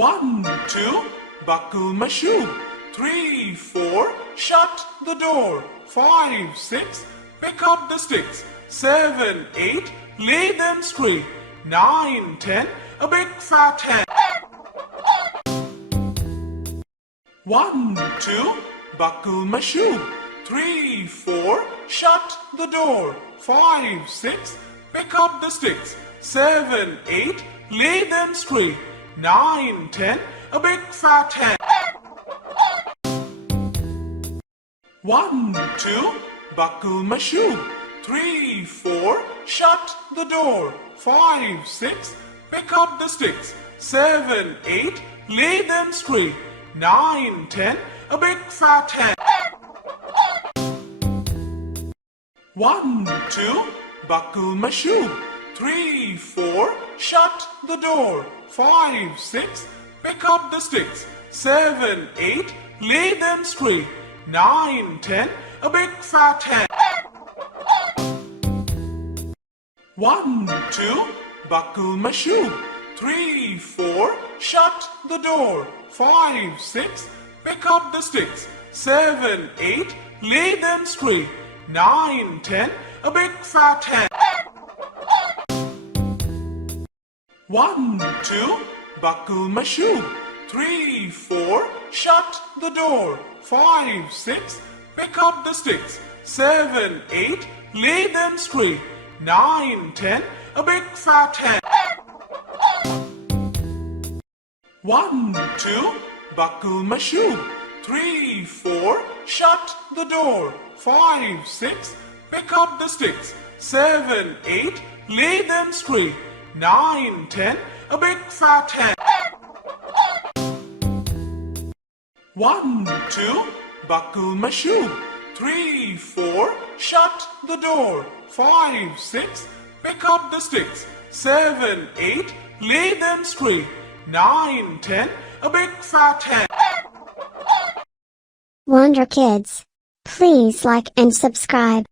1, 2, buckle my shoe. 3, 4, shut the door. 5, 6, pick up the sticks. 7, 8, lay them straight. 9, 10, a big fat hen. 1, 2, buckle my shoe. 3, 4, shut the door. 5, 6, pick up the sticks. 7, 8, lay them straight. 9, 10, a big fat hen. 1, 2, buckle my shoe. 3, 4, shut the door. 5, 6, pick up the sticks. 7, 8, lay them straight. 9, 10, a big fat hen. 1, 2, buckle my shoe. 3, 4, shut the door. 5, 6, pick up the sticks. 7, 8, lay them straight. 9, 10, a big fat hen. 1, 2, buckle my shoe. 3, 4, shut the door. 5, 6, pick up the sticks. 7, 8, lay them straight. 9, 10, a big fat hen. 1, 2, buckle my shoe. 3, 4, shut the door. 5, 6, pick up the sticks. 7, 8, lay them straight. 9, 10, a big fat hen. 1, 2, buckle my shoe. 3, 4, shut the door. 5, 6, pick up the sticks. 7, 8, lay them straight. 9, 10, a big fat hen. 1, 2, buckle my shoe. 3, 4, shut the door. 5, 6, pick up the sticks. 7, 8, lay them straight. 9, 10, a big fat hen. Wonder Kids. Please like and subscribe.